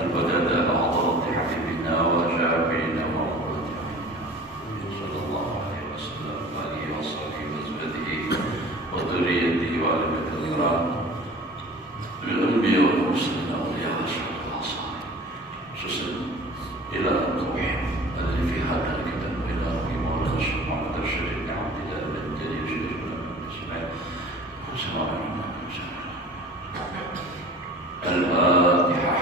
البلد حضرة حبيبنا وشافعنا وقوتنا صلى الله عليه وسلم وآله وصحبه وأزواجه وذريته وآل بيت الكرام بالأنبياء والمرسلين والأولياء والصالحين والصالحين خصوصا إلى الروح الذي في هذا الكتاب إلى روح مولانا الشيخ محمد الرشيد بن عبد الله بن جليل شيخنا اسماعيل الفاتحة.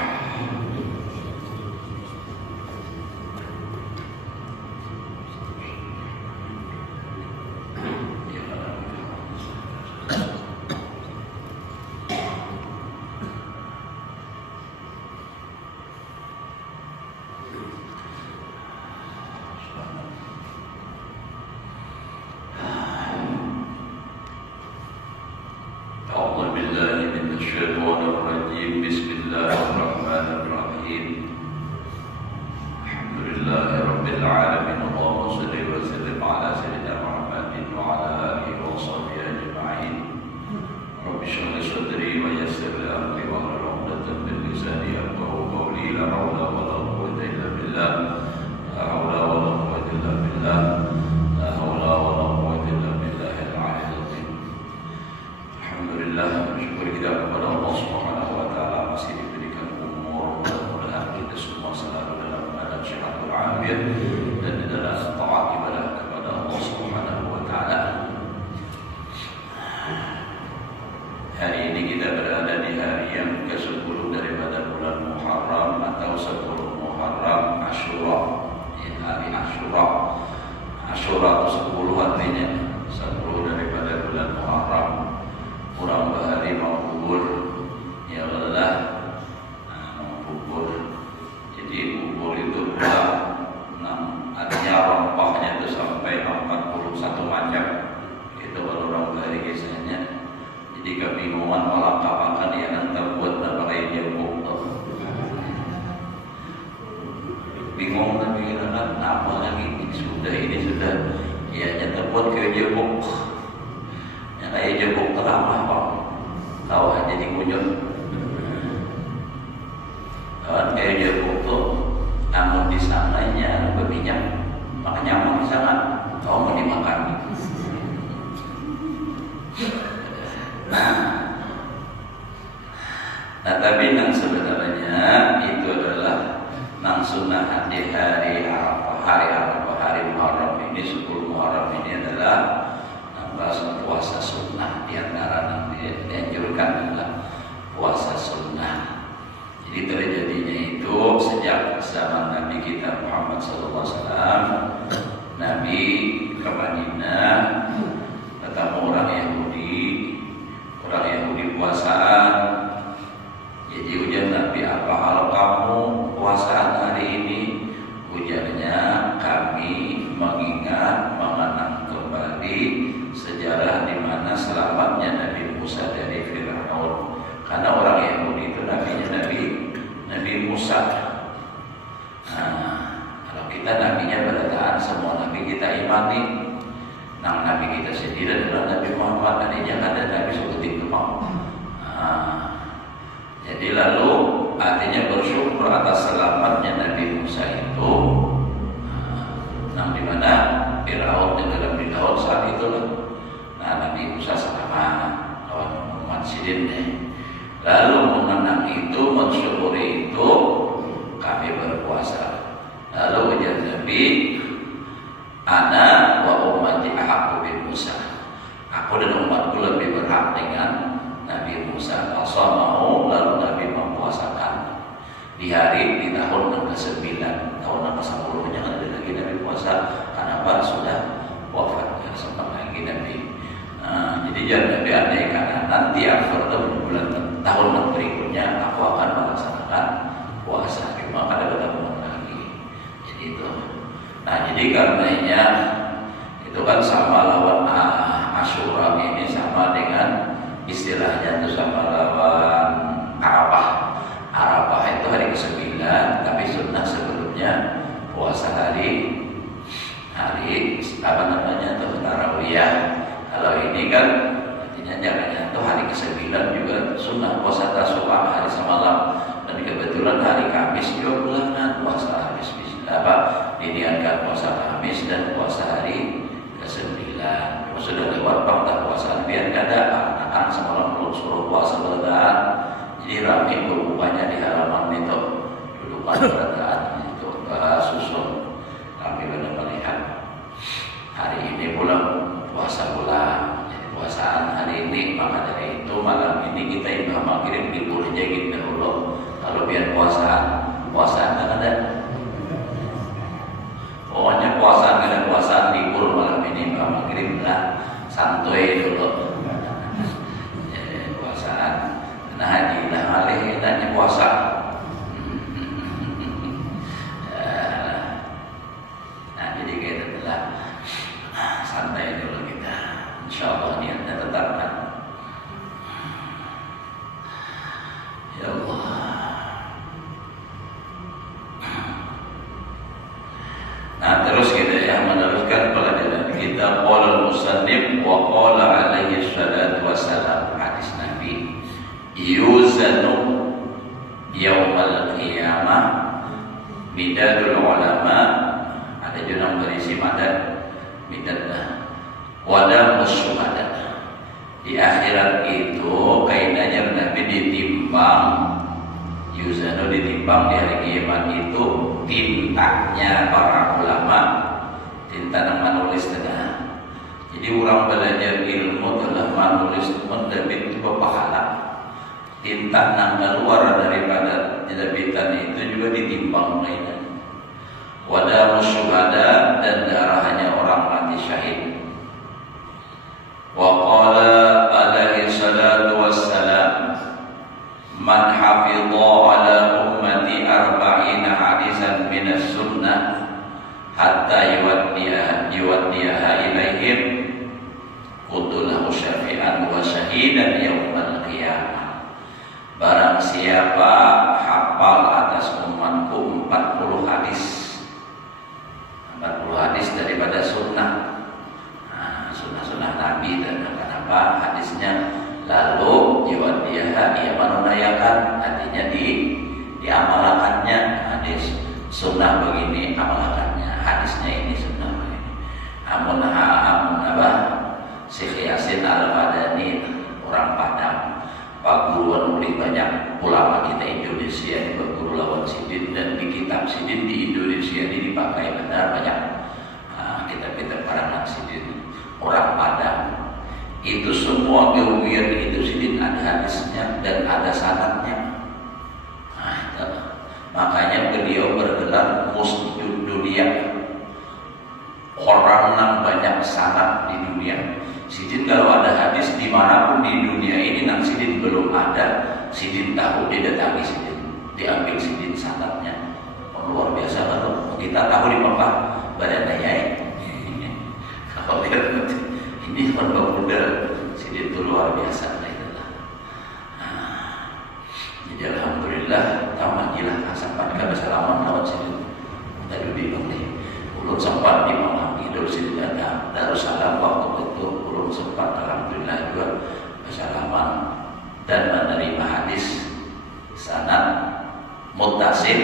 أعوذ بالله من الشيطان الرجيم. بسم الله الرحمن الرحيم. الحمد لله رب العالمين. اللهم صل وسلم على سيدنا محمد وعلى آله وصحبه أجمعين. رب اشرح لي صدري ويسر لي أمري واحلل عقدة من لساني يفقهوا قولي. لا حول ولا قوة إلا بالله. لا حول ولا قوة إلا بالله. لا حول ولا قوة إلا بالله العلي العظيم. Alhamdulillah, bersyukur kita kepada Allah Subhanahu wa taala masih diberikan umur, mudah-mudahan kita semua selalu dalam keadaan sehat walafiat dan dalam taat ibadah kepada Allah Subhanahu wa taala. Hari ini kita berada di hari yang ke-10 daripada bulan Muharram atau 10 Muharram Asyura. Hari Asyura. Asyura itu 10 artinya 10 daripada bulan Muharram. Kurang bahari mabubur, ya Allah, mabubur. Jadi bubur itu artinya rempahnya itu sampai 41 macam. Itu kalau orang bahari kisahnya. Jadi kebingungan malah kapan yang nanti buat pakai jemput. Bingung tapi kan apa lagi? Ini sudah, ya nyata buat ke jemput. Kayak jemput teramah Pak, tahu aja di kunjung. Kawan kayak jemput tuh, namun di sananya berminyak, makanya nyaman di sana. Kau mau dimakan. Nah, tapi yang sebenarnya itu adalah nang sunnah di hari Arafah, hari Muharram ini, 10 Muharram ini adalah puasa sunnah. Di antara yang dianjurkan adalah puasa sunnah. Jadi terjadinya itu sejak zaman Nabi kita Muhammad SAW. Nabi ke Madinah, ketemu orang Yahudi puasaan. Jadi ujian Nabi, apa hal kamu puasaan hari ini? Ujarnya, kami mengingat mengenang kembali sejarah di mana selamatnya Nabi Musa dari Fir'aun. Karena orang Yahudi itu nabinya Nabi Musa. Nah, kalau kita nabinya bertahan, semua nabi kita imani. Nah, nabi kita sendiri adalah Nabi Muhammad. Tadinya ada nabi seperti itu. Jadi lalu artinya bersyukur atas selamatnya Nabi Musa itu. Nah, di mana Fir'aun dan dalam Fir'aun saat itulah. Nah, Nabi Musa sama lawan Muhammad Sidin. Lalu mengenang itu, mensyukuri itu, kami berpuasa. Lalu ujar Nabi, ana wa ummati ahaqqu bi Musa. Aku dan umatku lebih berhak dengan Nabi Musa. Fasamahu, lalu Nabi mempuasakan di tahun ke-9, tahun ke-10 jangan ada lagi Nabi puasa. Kenapa? Sudah wafat, ya, sempat lagi Nabi. Jadi jangan Nabi andaikan nanti akhir tahun berikutnya aku akan melaksanakan puasa, cuma ada berapa lagi. Jadi itu. Nah, jadi karenanya itu kan sama lawan Asyura ini sama dengan istilahnya itu sama lawan Arafah. Arafah itu hari ke-9, tapi sunnah sebelumnya puasa hari apa namanya tuh tarawih. Kalau ini kan artinya jangan tuh hari ke-9 juga sunnah puasa Tasyrik hari semalam, dan kebetulan hari Kamis kami berupaya di halaman itu dudukan berataan itu susun. Kami benar melihat hari ini bulan puasa bulan, jadi puasaan hari ini, maka dari itu malam ini kita ibadah maghrib libur aja gitu dulu. Kalau biar puasaan kan ada. Pokoknya puasaan nggak ada puasaan libur malam ini ibadah maghrib lah, santuy dulu. Puasaan, nah haji dah malih tanya puasa. Santai dulu kita, insyaallah niatnya tetapkan. Ya Allah. Nah terus kita meneruskan pelajaran kita. Qala musannif wa qala alaihi salatu wassalam, hadis Nabi, yuzanu yaumal qiyamah midadul ulama, ada jurnal berisi madad midadlah wadah musyuhadah. Di akhirat itu kainanya Nabi ditimbang, yuzanu ditimbang di hari kiamat itu tintanya para ulama, tinta yang menulis tengah. Jadi orang belajar ilmu telah menulis mendebit itu pahala. Tinta yang keluar daripada terbitan itu juga ditimbang kainanya. Wadah musyuhada, dan darahnya orang mati syahid. Wa qala alaihi salatu wassalam, man hafidha ala ummati arba'ina hadisan minas sunnah hatta yuwaddiyaha ilaihim qutulahu syafi'an wa syahidan yaumal qiyamah. Barang siapa hafal atas umatku 40 hadis, 40 hadis daripada sunnah, sunnah Nabi, dan kenapa hadisnya, lalu yuwaddiyaha, ia menunaikan, artinya diamalkannya. Hadis sunnah begini, amalkannya. Hadisnya ini sunnah begini. Amun apa? Syekh Yasin Al-Madani, orang Padang, Pak Guru lebih banyak ulama kita Indonesia di Pak Guru Lawan Sidin, dan di kitab Sidin di Indonesia ini dipakai benar banyak kitab-kitab karangan Sidin orang Padang. Itu semua kewian itu Sidin ada hadisnya dan ada sanadnya. Makanya beliau bergelar musnid dunia, orang yang banyak sanad di dunia. Sidin kalau ada hadis dimanapun di dunia ini, nang Sidin belum ada, Sidin tahu, dia datangi Sidin, diambil Sidin sanadnya. Luar biasa kalau kita tahu di Mekah badan daya kalau lihat ini pondok muda Sidin itu luar biasa. Jadi alhamdulillah tamajilah sempat kami salaman lawan Sidin tadi bingung nih. Ulun sempat di malam Idul Sidin ada Darussalam waktu itu, ulun sempat alhamdulillah juga bersalaman dan menerima hadis sanad muttasil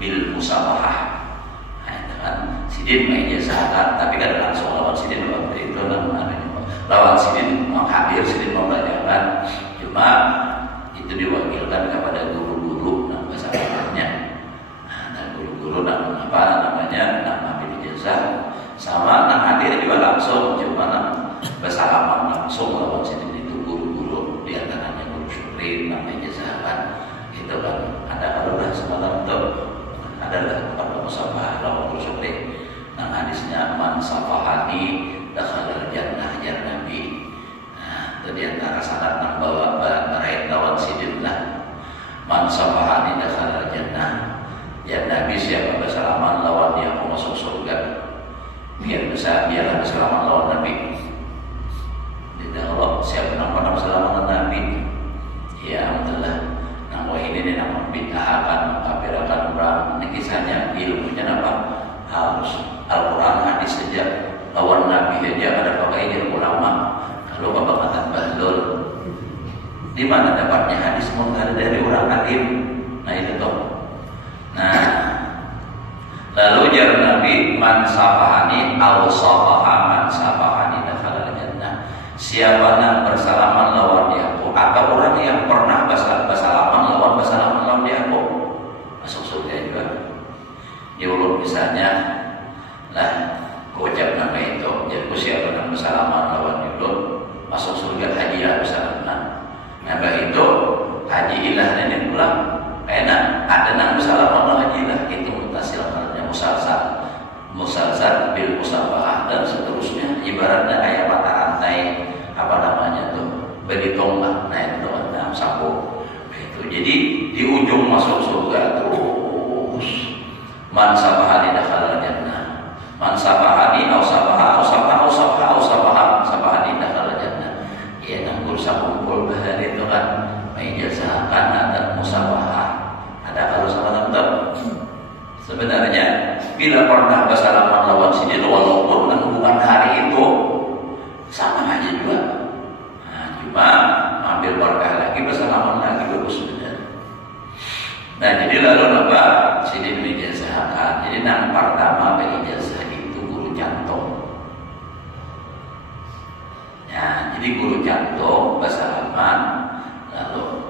bil musabahah. Kan Sidin meja sahabat, tapi kan langsung lawan Sidin waktu itu lawan Sidin hadir, Sidin membelajarkan, cuma itu diwakilkan kepada guru-guru bahasa Arabnya. Dan guru-guru apa namanya, nama bil ijazah sama nang hadir juga langsung, cuma bersalaman langsung lawan Sidin itu guru-guru, di antaranya guru Syukri, namanya sahabat. Itu kan ada kalau semalam itu adalah pada musafah lawan guru Syukri. Nang hadisnya man safahani dakhalal jannah ya Nabi. Itu di antara syarat nang bawa meraih lawan Sidin lah. Man safahani dakhalal jannah ya Nabi, siapa bersalaman lawan dia mau masuk surga. Biarlah bersalaman lawan Nabi. Tidak Allah siapa nang pernah bersalaman Nabi, ya alhamdulillah. Wah ini nih nama bid'ah akan mengkafirkan orang. Ini kisahnya ilmunya apa? Harus Al-Quran hadis saja, lawan Nabi saja ada pakainya ulama. Kalau Bapak Bahlul, di mana dapatnya hadis mungkar dari orang alim? Nah itu toh. Nah, lalu jar Nabi, man safahani aw safaha man safahani dakhala jannah. Siapa yang bersalaman lawan dia, atau orang yang pernah bersalaman lawan ada nang salaman haji lah, itu mutasil namanya musalsal bil musabahah dan seterusnya. Ibaratnya kayak mata rantai apa namanya tuh, belitong lah, nah itu nah, sapu. Itu jadi di ujung masuk surga terus man sabahani dakhala jannah, man sabahani au sabaha au sabaha au sabaha au sabaha sabahani dakhala jannah. Ya nang kursa kumpul bahari itu kan mengijazahkan dan musabahah. Ada kalau sama teman sebenarnya bila pernah bersalaman lawan sidin walaupun bukan hari itu sama aja juga. Nah, cuma ambil berkah lagi bersalaman lagi bagus sebenarnya. Nah jadi lalu apa sidin mengijazahkan. Jadi yang pertama mengijazah itu guru cantum. Ya jadi guru cantum bersalaman lalu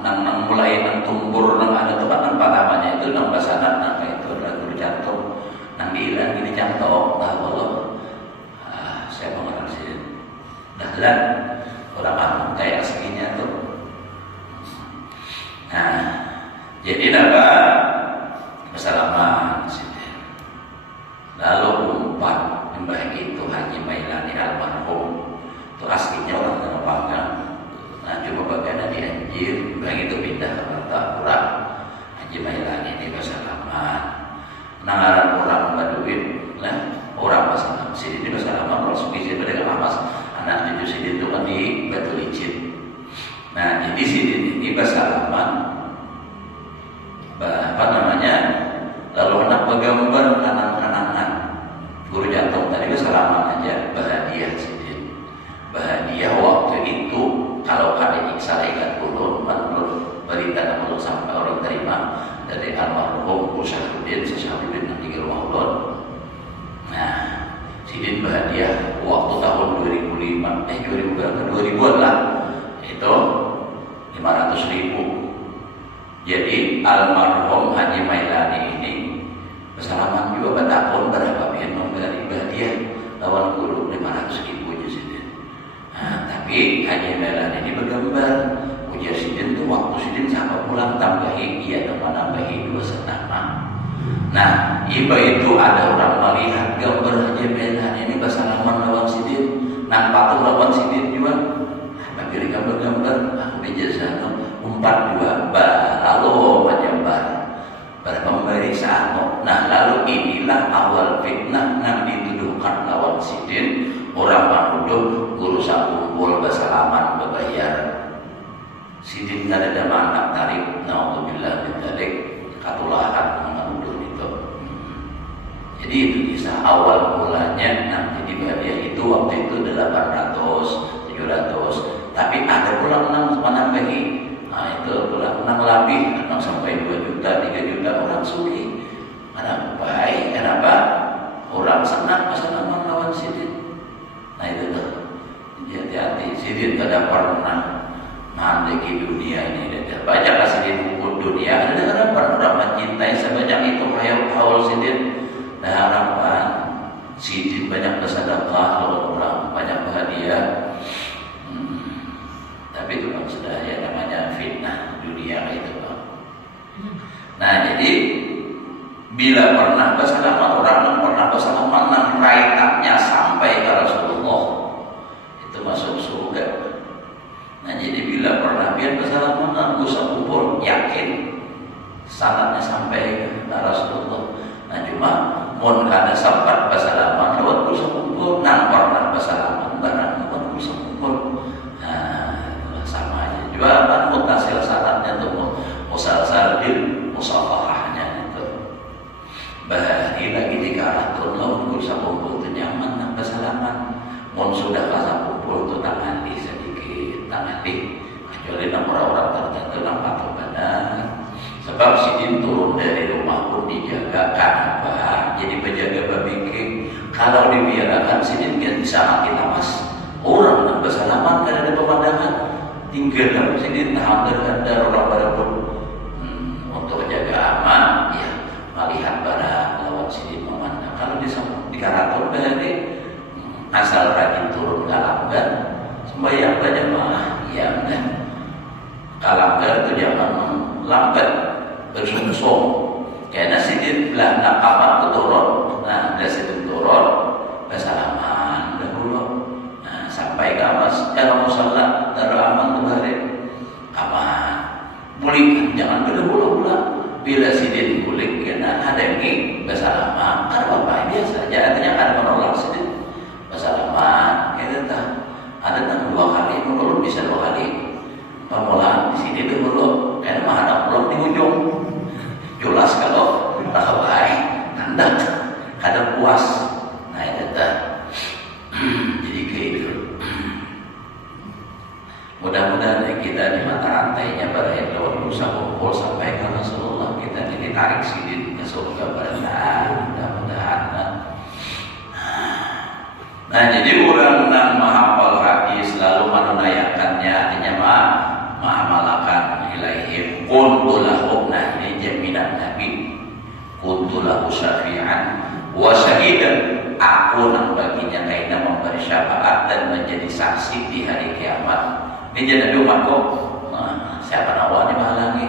nang mulai nang tumbur nang ada tempat nang namanya itu nang basanan nang itu adalah guru jantung nang diilang ini jantung Allah saya mengenal sih dahlan orang kayak aslinya tuh. Nah jadi apa bersalaman sih lalu umpat mbah itu Haji Mailani almarhum itu aslinya orang Terpanggang. Nah cuma bagian dianjir, begitu pindah ke Martapura. Haji Mailani ini bersalaman. Nangaran orang Baduin, lah orang bersalaman. Sini ini bersalaman, orang Suki pada Kelamas. Anak cucu Sidin itu kan di Batu Licin. Nah jadi Sidin ini bersalaman. Apa namanya? Lalu anak bergambar kanan-kananan. Guru jantung tadi bersalaman aja, berhadiah Sidin. Berhadiah waktu itu. Kalau ada salah ingat ulun, menurut berita yang ulun sampai orang terima dari almarhum Syahruddin, Syahruddin nanti ke rumah ulun. Nah, Sidin berhadiah waktu tahun 2000-an lah, itu 500.000. Jadi almarhum Haji Mailani ini bersalaman juga pada tahun berapa biar memberi berhadiah lawan guru 500.000. Nah, tapi Haji Mailani ini bergambar ujar Sidin itu waktu Sidin sampai pulang tambahi ia teman tambahi 2 senama. Nah iba itu ada orang melihat gambar Haji Mailani ini bersalaman lawan Sidin nang patung lawan Sidin juga bagi gambar-gambar aku bijazano 42 lalu menyebar berpemeriksaan. Nah lalu inilah awal fitnah yang dituduhkan lawan Sidin. Orang menuduh guru sakumpul bersalaman berbayar. Sidin ada anak tarik naudzubillah min dzalik katulahan menuduh itu. Jadi itu kisah awal mulanya nanti di Badiah itu waktu itu 800, 700. Tapi ada pulang 6 mana bagi. Nah itu pulang 6 lebih 6 sampai 2 juta, 3 juta orang suki. Ada baik, kenapa? Orang senang bersalaman lawan Sidin. Nah itu tuh, hati-hati. Sidin tidak pernah mandeki dunia ini. Banyak lah Sidin ukur dunia. Ada harapan orang mencintai sebanyak itu haul Sidin. Dan harapan Sidin banyak bersedekah orang banyak berhadiah. Tapi itu kan sudah ya namanya fitnah dunia itu. Nah jadi bila pernah bersalaman orang pernah bersalaman nang raitannya sampai ke Rasulullah itu masuk surga. Nah jadi bila pernah biar bersalaman nang usah kumpul yakin sanadnya sampai ke Rasulullah. Nah cuma mun kada sempat bersalaman lewat usah kumpul nang pernah bersalaman barang lewat usah kumpul. Nah sama aja juga kan mutasil sanadnya tuh musalsal bil musafahahnya. Bahari lagi di karatun lawan kursa kumpul itu nyaman nak bersalaman. Mun sudah rasa kumpul itu tangani sedikit, tangani. Kecuali orang-orang tertentu nampak benar. Sebab Sidin turun dari rumah pun dijaga kenapa? Jadi penjaga berpikir kalau dibiarkan Sidin dia bisa makin awas. Orang nak bersalaman kan ada pemandangan. Tinggal dalam Sidin hampir-hampir orang berapun untuk jaga aman. Ya. Melihat barang lawan Sidin memandang. Kalau di karatul berarti asal rajin turun kalanggar sembahyang berjamaah ya enggak kalanggar itu jangan lambat bersungsung. Karena sidin lah nak papat turun, nah dari sidin turun bersalaman dahulu. Nah sampai ke amas, jangan musalla teraman kemarin, aman. Pulihkan, jangan berdahulu pula. Bila sidin pulih, karena ada yang bersalaman, ada apa biasa aja. Artinya ada menolak sidin bersalaman, kita tak ada yang 2 kali, menurut bisa 2 kali. Permulaan di sini dulu, karena mah ada pulang di ujung. Jelas kalau tak baik, hendak kadang puas. Nah itu dah. Jadi kayak itu. Mudah-mudahan kita di mata rantainya pada yang lewat berusaha kumpul sampai ke Rasulullah, kita ditarik sidin ke surga berenang. Mudah-mudahan. Nah jadi orang yang menghafal hadis lalu menunaikannya, artinya mengamalkan ilaihim kuntu lahum. Nah ini jaminan Nabi, kuntu lahu syafi'an wa syahidan, aku nang baginya kaina memberi syafaat dan menjadi saksi di hari kiamat. Ini jadi Nabi umatku, siapa nawanya menghalangi.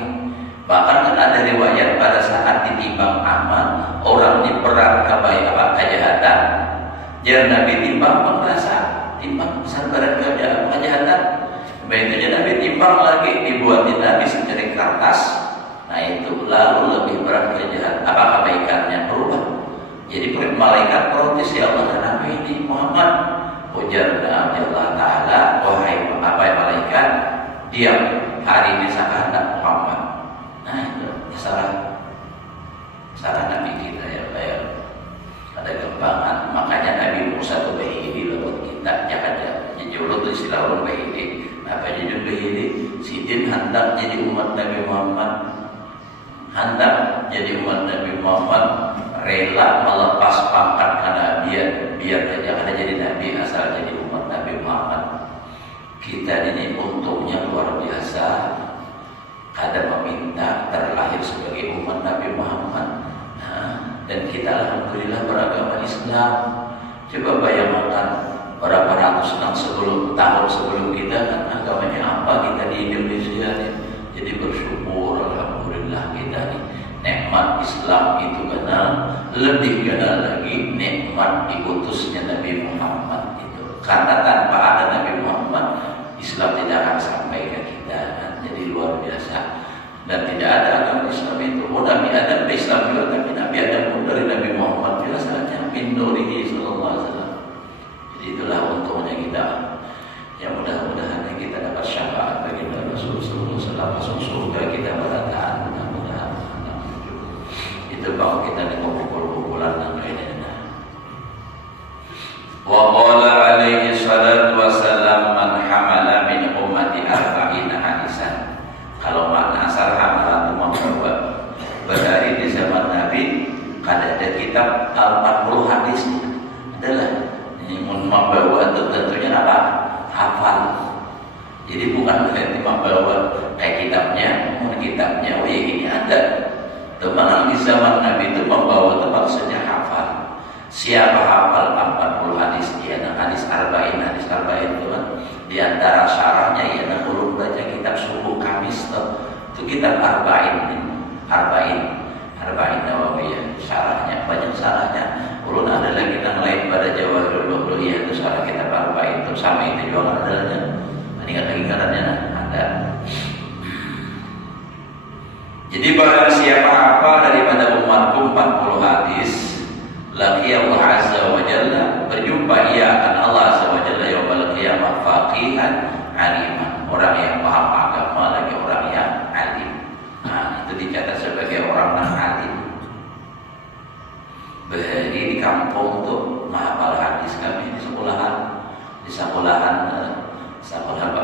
Bahkan kan ada riwayat pada saat ditimbang amal, orang ini berat kejahatan, jangan Nabi timbang pengrasa, timbang besar berat kejahatan. Begitu Nabi timbang lagi, dibuatin Nabi secari kertas. Nah itu lalu lebih berat kejahatan, apa kebaikannya berubah. Jadi malaikat protes, ya Allah, Nabi ini Muhammad. Ujar Allah Ta'ala, wahai apa yang malaikat, diam, hari ini saya hendak Muhammad. Nah itu salah Nabi kita ya, ada gembangan. Makanya Nabi Musa itu bahidi lewat kita, jangan jujur itu istilah orang bahidi. Apa jujur bahidi? Sidin hendak jadi umat Nabi Muhammad, hendak jadi umat Nabi Muhammad, rela melepas pangkat karena biar jangan jadi Nabi, asal jadi umat Nabi Muhammad. Kita ini untungnya luar biasa, kadang meminta terlahir sebagai umat Nabi Muhammad. Dan kita alhamdulillah beragama Islam. Coba bayangkan berapa ratus tahun sebelum kita kan agamanya apa kita di Indonesia nih. Jadi bersyukur alhamdulillah kita nih. Nikmat Islam itu kenal, lebih kenal lagi nikmat diutusnya Nabi Muhammad itu. Karena tanpa ada Nabi Muhammad, Islam tidak akan sampai ke kita. Jadi luar biasa. Dan tidak ada agama Islam itu. Nabi Adam Islam juga, tapi Nabi Adam pun dari Nabi Muhammad biasanya min nurihi sallallahu alaihi wasallam. Jadi itulah untungnya kita. Ya mudah-mudahan kita dapat syafaat bagi Rasulullah sallallahu alaihi wasallam, masuk surga kita berataan. Mudah-mudahan itu bahwa kita dengan kumpul-kumpulan dan lainnya. Wa qala alaihi salatu wassalam man hamala min ummati arba'ina hadisan. Kalau makna asal hamalan itu membawa berarti di zaman Nabi kada ada kitab 40 hadis adalah ini membawa itu tentunya apa? Hafal. Jadi bukan berarti membawa kayak kitabnya, oh ya ini ada. Teman di zaman Nabi itu membawa itu maksudnya hafal. Siapa hafal 40 hadis dia, hadis arba'in itu kan di antara syarahnya ya ulun baca kitab subuh Kamis itu kitab arba'in Nawawiyah, syarahnya banyak syarahnya. Ulun ada lagi yang lain pada Jawahirul Luhluhiyah itu syarah kitab arba'in itu sama itu juga adanya. Ingat lagi katanya ada. Jadi barang siapa apa daripada umatku 40 hadis, laki Allah Azza wa Jalla, berjumpa ia akan Allah Azza wa Jalla yaumul qiyamah faqihan aliman, orang yang paham agama lagi orang yang alim. Nah, itu dicatat sebagai orang yang alim. Bahari di kampung tuh menghafal hadis kami di sekolahan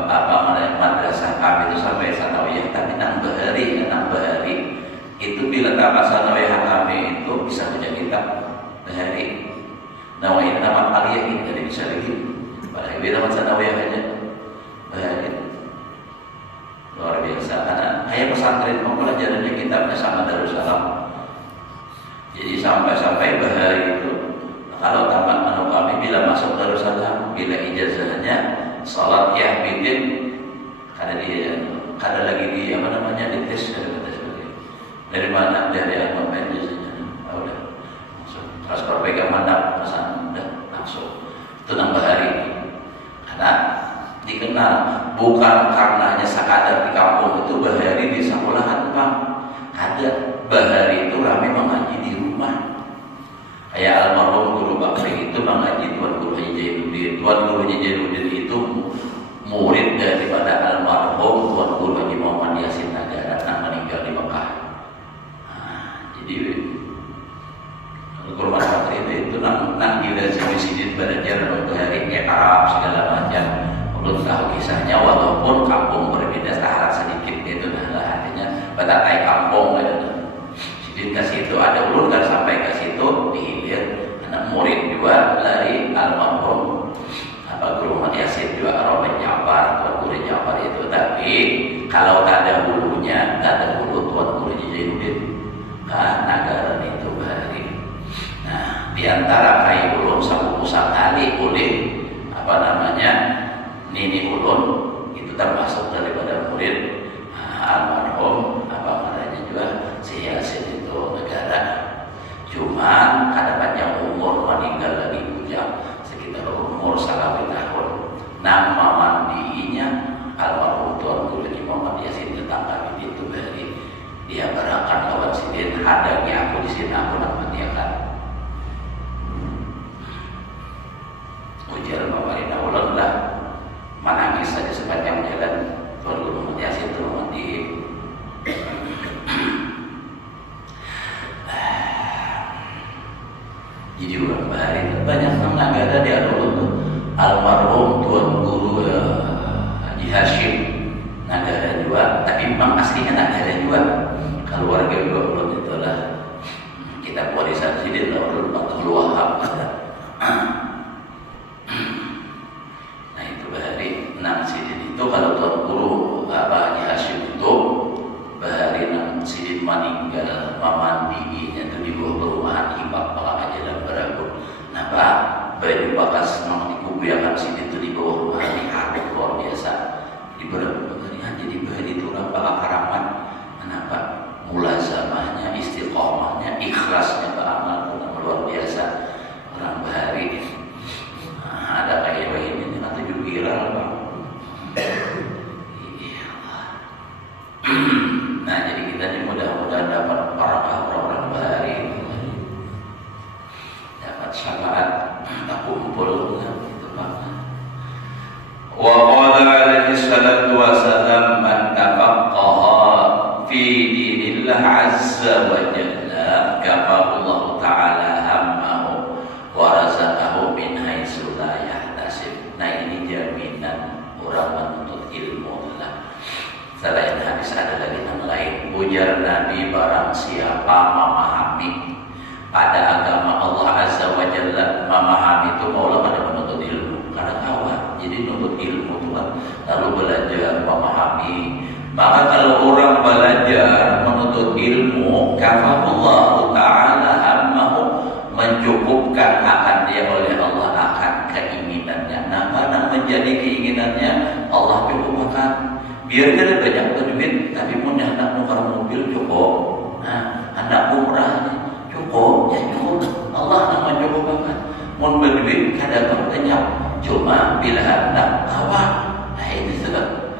bapak madrasah kami itu sampai sanawiyah, tapi nang bahari itu bila tamat sanawiyah kami itu bisa baca kitab bahari. Nawawi tamat aliyah ini jadi bisa lagi. Pada bila tamat sanawiyah aja bahari luar biasa. Karena ayah pesantren pembelajarannya kitabnya sama Darussalam. Jadi sampai bahari itu kalau tamat kami bila masuk Darussalam, bila ijazahnya salat yahbidin, ada lagi di di tes Dari mana? Dari Al-Quran biasanya. Oh, udah langsung transfer pegang mandap pesan, udah langsung. Itu nambah hari. Karena dikenal bukan karenanya sekadar di kampung itu bahari di sekolahan Bang. Ada bahari itu rame mengaji di rumah. Kayak almarhum Guru Bakri itu mengaji Tuan Guru Haji Jainuddin. Tuan Guru Haji Jainuddin itu murid daripada almarhum Tuan Guru Haji Muhammad Yasin Nagara yang meninggal di Mekah. Jadi Guru Bakri itu nang gila sidin belajar bahari Arab segala macam. Belum tahu kisahnya walaupun kampung berbeda syarat sedikit itu nah artinya batakai kampung gitu. Sidin ke situ ada ulun kan sampai ke situ dihilir anak murid juga dari almarhum Guru Muhammad Yasin juga Roman Jafar, Tuan Guru Jafar itu. Tapi kalau tak ada hulunya, tak ada hulu Tuan Guru Jainuddin kan Nagara itu bahari. Nah, diantara kai ulun satu pusat kali oleh Nini ulun itu termasuk daripada murid almarhum namanya juga si Yasin itu Negara. Cuma ada panjang umur meninggal lagi bujang sekitar umur 1 tahun. Nama mandinya almarhum Tuan Guru Haji Muhammad Yasin tetangga itu dari dia berakan lawan sidin hadangnya aku di sini aku nak mandiakan. Ujar Bapak ulun lah menangis saja sepanjang jalan Tuan Guru Muhammad Yasin itu mandi. Jadi orang bahari banyak Nagara di ulun tuh almarhum Tuan Guru Haji Hashim Nagara juga, tapi memang aslinya Nagara juga. Keluarga juga ulun itulah kita warisan sidin ulun Abdul Wahab. Nah itu bahari nang sidin itu kalau Tuan Guru Haji Hashim itu bahari nang sidin meninggal memandinya itu di bawah perumahan Hibak Pak aja dan Beragun. Nah Pak baju bakas memang dikubuyakan sidin itu di bawah rumah ini luar biasa di Beragun. Jadi bahari itu orang Pak Karaman. Kenapa? Mulazamahnya, istiqomahnya, ikhlasnya beramal luar biasa orang bahari. Nah, ada kayak ini nanti juga viral Bang. Nah jadi kita ini mudah-mudahan dapat barakah orang bahari, dapat syafaat tak kumpul itu Pak. Wa qala alaihi salatu wassalam man tafaqqaha fi dinillah azza wa jalla kafallahu ta'ala hammahu wa razaqahu min haitsu la yahtasib. Nah ini jaminan orang menuntut ilmu lah. Selain hadis ada lagi yang lain. Ujar Nabi barang siapa memahami pada agama Allah azza wa jalla, memahami itu maulah pada menuntut ilmu karena kawan. Jadi nuntut ilmu Tuhan lalu belajar memahami. Maka kalau orang belajar menuntut ilmu, kafallahu ta'ala hammahu, mencukupkan akan dia oleh Allah akan keinginannya. Nah, mana menjadi keinginannya Allah cukupkan. Biar dia banyak duit, tapi pun hendak nukar mobil cukup. Nah, hendak umrah cukup, ya cukup. Allah nak mencukupkan. Mun berduit kadang banyak, cuma bila hendak awak, nah ini sudah.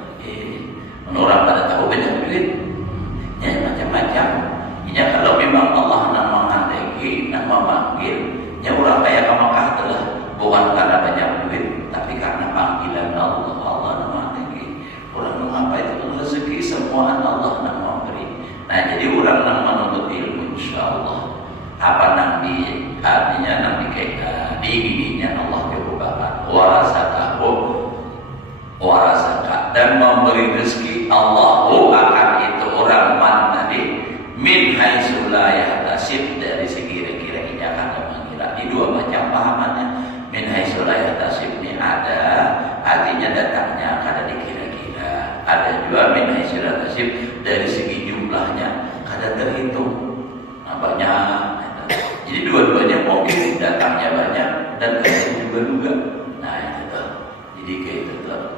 Orang pada tahu banyak duit, ya macam-macam. Ya kalau memang Allah nak mengandai, nak memanggil, ya orang kaya ke Makkah itulah bukan karena banyak duit, tapi karena panggilan Allah. Allah nak mengandai. Orang apa itu rezeki semua Allah nak memberi. Nah jadi orang nak menuntut ilmu, insyaallah apa nanti artinya nanti kayak diinginnya Allah cukupkan. Warasaka dan memberi rezeki Allahu akan itu orang man tadi min haitsu la yahtasib, dari sekira-kira ini akan mengira. Di dua macam pahamannya. Min haitsu la yahtasib ini ada artinya datangnya kada dikira-kira. Ada juga min haitsu la yahtasib dari segi jumlahnya kada terhitung. Nah, banyak. Jadi dua-duanya mungkin datangnya banyak dan kada juga. Nah itu. Jadi kayak itu tuh.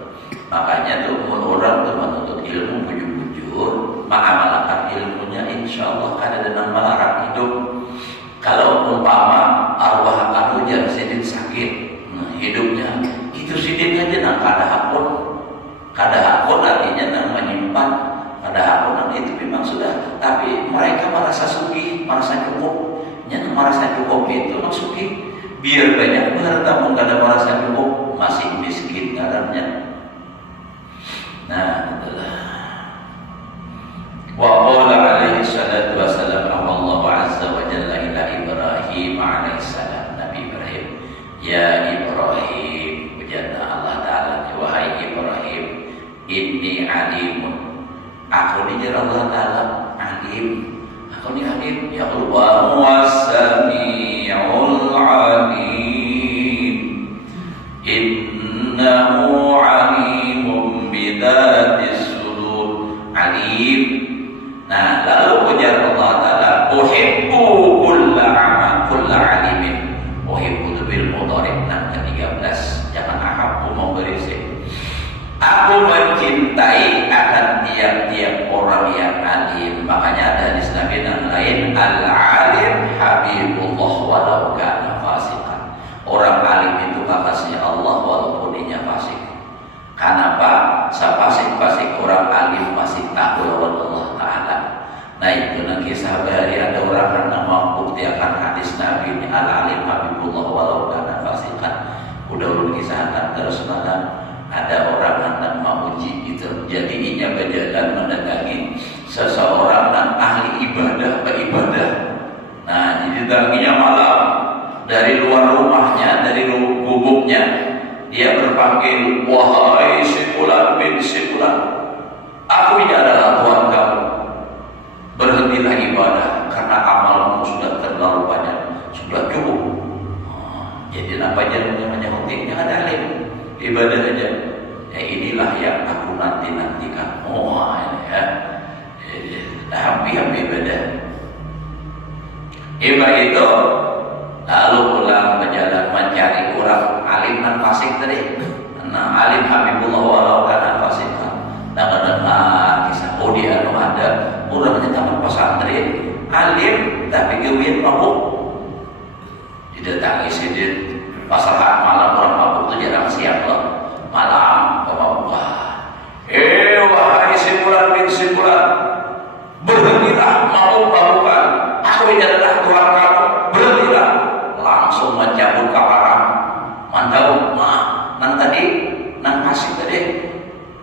Makanya tuh orang tuh menuntut ilmu bujur-bujur, mengamalkan ilmunya insya Allah itu memang sudah, tapi mereka merasa sugih, merasa cukup. Yang merasa cukup itu maksudnya biar banyak harta pun kada merasa cukup, masih miskin ngarannya. Nah, itulah. Wa qala alaihi salatu wassalam Allah azza wa jalla ila Ibrahim alaihi salam, Nabi Ibrahim, ya Ibrahim, ujarna Allah Ta'ala, wahai Ibrahim, inni alimun, aku ni Allah Ta'ala alim, aku ni alim, ya Allah was-sami'ul alim, innahu alimun bidatis sudur, alim. Nah, lalu ujar Allah Ta'ala, uhibbu kulla alimin. Uhibbu itu bil mudhari' ke-13. Jangan ahabbu memberi sih. Aku mencintai akan tiap-tiap orang yang alim. Makanya ada hadis Nabi yang lain, al-alim habibullah walau kana fasiqan. Orang alim itu kekasih Allah walaupun dia fasik. Kenapa? Sapasik-pasik orang alim masih tahu lawan Allah Ta'ala. Nah itu nanti sehari ada orang yang bukti akan hadis Nabi ini, al-alim habibullah walau kana fasiqan. Udah ulun kisahkan terus malam ada orang yang mau uji gitu. Jadi inya berjalan mendatangi seseorang yang ahli ibadah beribadah. Nah jadi datanginya malam dari luar rumahnya, dari gubuknya. Dia berpanggil, wahai si fulan bin si fulan, aku ini adalah Tuhan kamu. Berhentilah ibadah karena amalmu sudah terlalu banyak, sudah cukup. Jadi apa aja namanya bukti? Jangan alim, ibadah aja. Ya inilah yang aku nantikan. Oh ini ya, hampir ibadah. Ibadah itu lalu pulang berjalan mencari orang alim dan fasik tadi. Nah, alim habibullah walau kana fasikan. Dengar kisah dia ada orang yang tamat pesantren alim tapi gawin mabuk. Didatangi sidin pasar malam, orang mabuk itu jarang siap loh. Malam pemabukan. Wahai si fulan bin si fulan, berhentilah mabuk-mabukan. Aku ini adalah Tuhan kamu. Berhentilah. Langsung mencabut kaparan. Mantau, nan tadi, nan kasih tadi.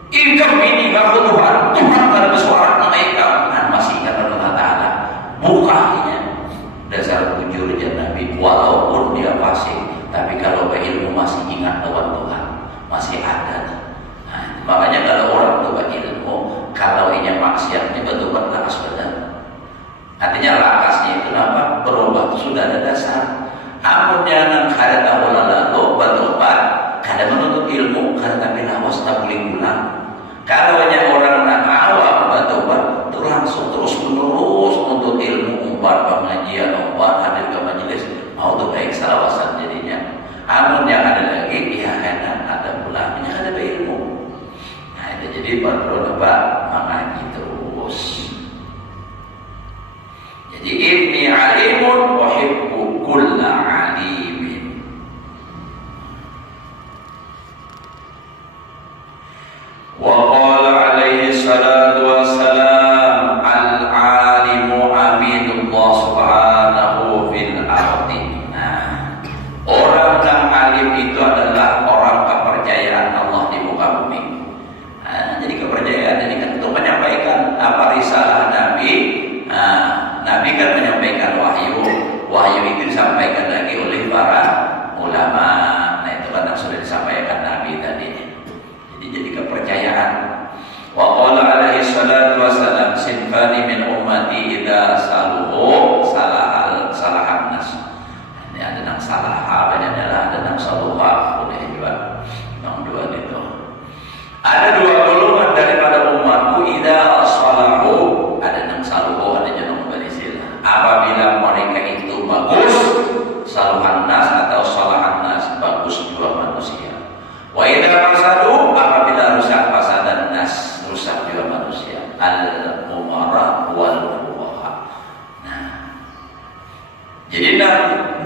Ikam ini kamu Tuhan. Tuhan pada bersuara mengaikam. Nan masih ingat Allah Ta'ala. Bukanya. Dasar bujur Nabi. Walaupun dia fasik, tapi kalau berilmu masih ingat Tuhan Tuhan. Masih ada. Nah, makanya kalau orang itu berilmu, kalau ini maksiatnya betul-betul lakas benar. Artinya lakasnya itu apa? Berubah sudah ada dasar. Amun jangan kada tahu lalu bertobat, kada menuntut ilmu, kada tapi lawas tak boleh pulang. Kalau hanya orang nak awam bertobat, itu langsung terus menerus menuntut ilmu, umpat pengajian, umpat hadir ke majelis, mau tuh baik salawasan jadinya. Amun yang ada lagi, ya enak ada pulangnya kada berilmu. Nah itu jadi perlu apa? Mengaji terus. Jadi inni alimun uhibbu kulla alimin. Wa qala alaihi salatu wassalam, al-alimu aminullah subhanahu fil ardi. Nah, orang yang alim itu adalah orang kepercayaan Allah di muka bumi. Nah, jadi kepercayaan ini kan untuk menyampaikan apa risalah Nabi. Nah, Nabi kan menyampaikan wahyu. Wahyu itu disampaikan lagi oleh para ulama. Nah itu kan yang sudah disampaikan Nabi tadi. Jadi kepercayaan. Wa qala alaihi salatu wassalam, sinfani min ummati idza saluhu salahan nas. Ini ada yang salah, ada yang saluha, boleh juga. Yang dua itu. Ada dua golongan daripada umatku, idza salahu, ada yang saluhu, ada yang apabila mereka itu bagus, saluhan nas atau salahan nas, bagus dua manusia. Wa idza fasadu, apabila rusak fasadan nas, rusak dua manusia. Al-umara wal fuqaha. Nah, jadi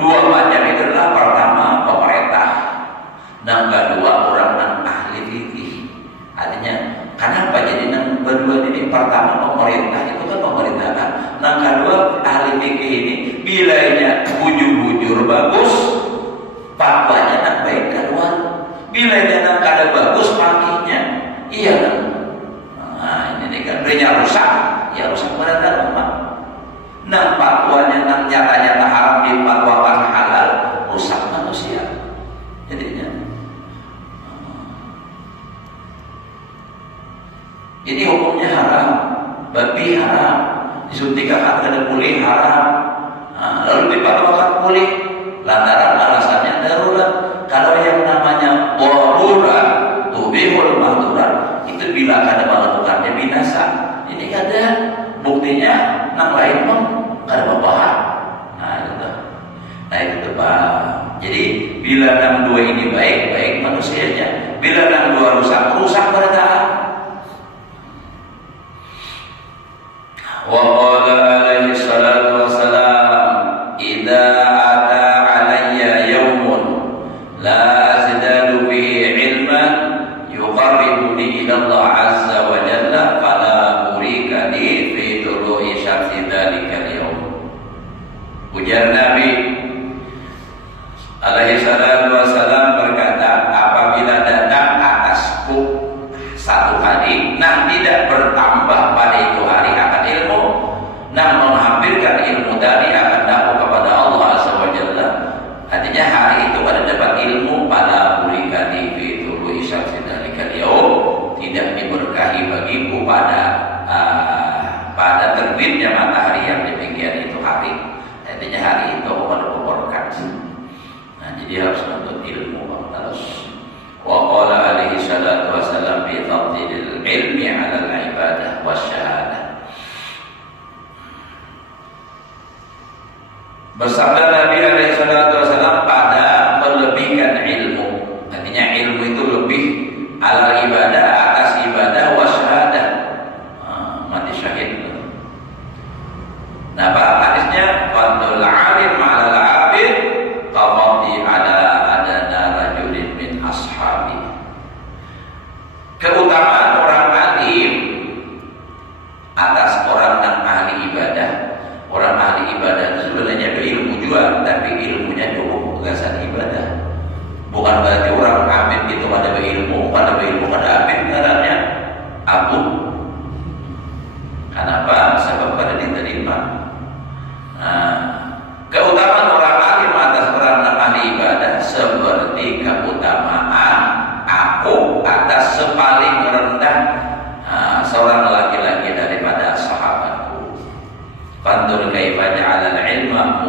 dua macam itu adalah pertama pemerintah, dan kedua orang yang ahli fikih. Artinya, kenapa jadi berdua ini? Pertama pertama pemerintah itu kan memerintahkan. Yang kedua ahli fikih ini bilanya bujur-bujur bagus, fatwanya nak baik kedua. Bilanya nak kada bagus pakainya, iya kan? Nah ini kan berinya rusak, ya rusak pada umat. Nang fatwanya nang nyata-nyata haram difatwakan halal, rusak manusia. Jadinya ini hukumnya haram, babi haram, disuntikan kada boleh haram. Nah, lalu difatwakan boleh, lantaran alasannya darurat. Kalau yang namanya darurat, tubihul mahdurat, itu bila kada melakukannya binasa. Ini kada buktinya, nang lain pun kada apa-apa. Nah itu Pak. Jadi bila nang dua ini baik, baik manusianya. Bila nang dua rusak, rusak mereka. Wa qala alaihi salatu wassalam, idza ata alayya yawmun la azdadu fihi ilman yuqarribuni ila Allah azza wa jalla fala urikani fi tulu'i syamsi dzalikal yawm. Ujar Nabi alaihi salatu wassalam berkata, apabila datang atasku satu hari nang tidak bertambah pada itu hari akan ilmu, nang menghampirkan ilmu tadi akan dapat kepada Allah azza wa jalla. Artinya hari itu pada dapat ilmu pada burikati fi tulu'i syamsi dzalikal yaum, tidak diberkahi bagiku pada terbitnya matahari yang demikian itu hari. Artinya hari itu pada berkat. Nah, jadi harus menuntut ilmu terus. Wa qala alaihi salatu wassalam bi fadlil ilmi 'ala al-ibadah wasyahadah. Bersabda Nabi alaihi salatu wassalam pada melebihkan ilmu. Artinya ilmu itu lebih ala ibadah, atas ibadah wasyahadah. Mati syahid. Nah, hadisnya fadlul alim 'ala al-'abid qafati 'ala adana rajulin min ashabi. Keutamaan orang alim atas orang yang ahli ibadah. Orang ahli ibadah itu sebenarnya berilmu juga, tapi ilmunya cukup gagasan ibadah. Bukan berarti orang abid itu pada berilmu, pada abid caranya abu. Kenapa? Sebab pada diterima. Nah, keutamaan orang alim atas orang ahli ibadah seperti keutamaan aku atas sepaling rendah seorang laki-laki daripada sahabatku. Fandur kaifa ja'ala al-ilma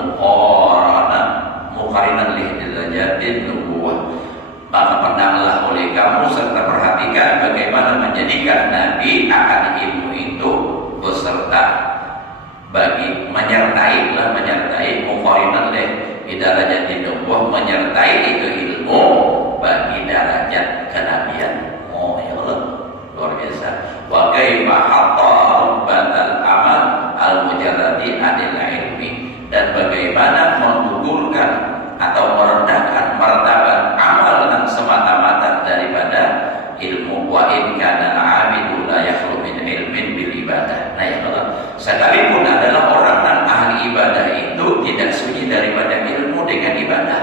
muqarinan li darajatin nubuwah. Maka pandanglah oleh kamu serta perhatikan bagaimana menjadikan Nabi akan ilmu itu beserta menyertai muqarinan li darajatin nubuwah, menyertai itu ilmu bagi derajat kenabian. Oh ya Allah, luar biasa. Wa kaifa hatta rabbatal amal al-mujarradi anil ilmi, dan bagaimana menggugurkan atau merendahkan martabat amal yang semata-mata daripada ilmu. Wa in kana al-'abidu la yakhlu min ilmin bil ibadah. Nah ya Allah, sekalipun adalah orang yang ahli ibadah itu tidak sunyi daripada ilmu dengan ibadah.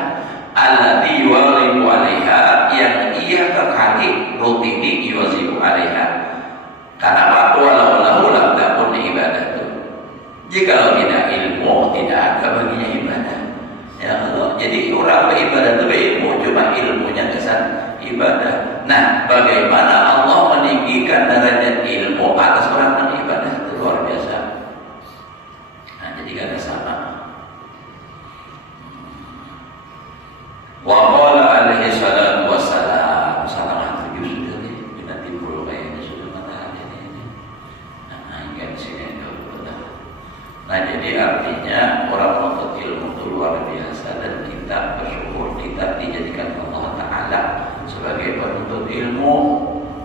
Alladzi yuwazibu 'alaiha, yang ia kekali rutini yuwazibu 'alaiha. Karena walau lahu lam takun ibadah itu. Jikalau tidak ilmu, tidak ada baginya ibadah. Ya Allah, jadi orang beribadah itu berilmu, cuma ilmunya kesan ibadah. Nah, bagaimana Allah meninggikan derajat ilmu atas orang yang ibadah, itu luar biasa. Nah, jadi kata sama. Wa qala alaihi salatu wassalam, salam 7 sudah nih, kita timbul kayaknya sudah matahari ini. Nah, ingat sini dulu. Nah, jadi artinya orang menuntut ilmu itu luar biasa, dan kita bersyukur kita dijadikan Allah Ta'ala sebagai penuntut ilmu,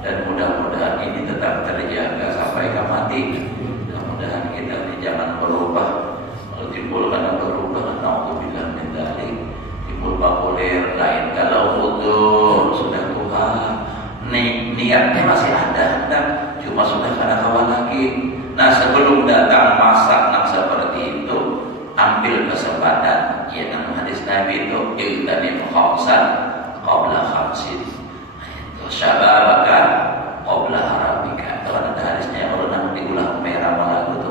dan mudah-mudahan ini tetap terjaga sampai ke mati. Mudah-mudahan kita ini jangan berubah. Kalau timbul karena berubah, na'udzubillah min dzalik, timbul populer lain. Kalau utuh sudah Tuhan, niatnya masih ada, cuma sudah kada kawan lagi. Nah, sebelum datang masa yang seperti itu, ambil kesempatan. Ya, dalam hadis Nabi itu iltanim khamsan qabla khamsin. Itu syababaka qabla haramika. Itu ada hadisnya, kalau nanti diulang merah malam itu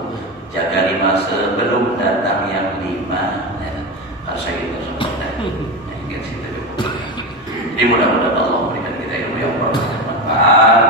jaga 5 sebelum datang yang 5. Ya, harus gitu sebenarnya. Jadi mudah-mudahan Allah memberikan kita ilmu yang bermanfaat.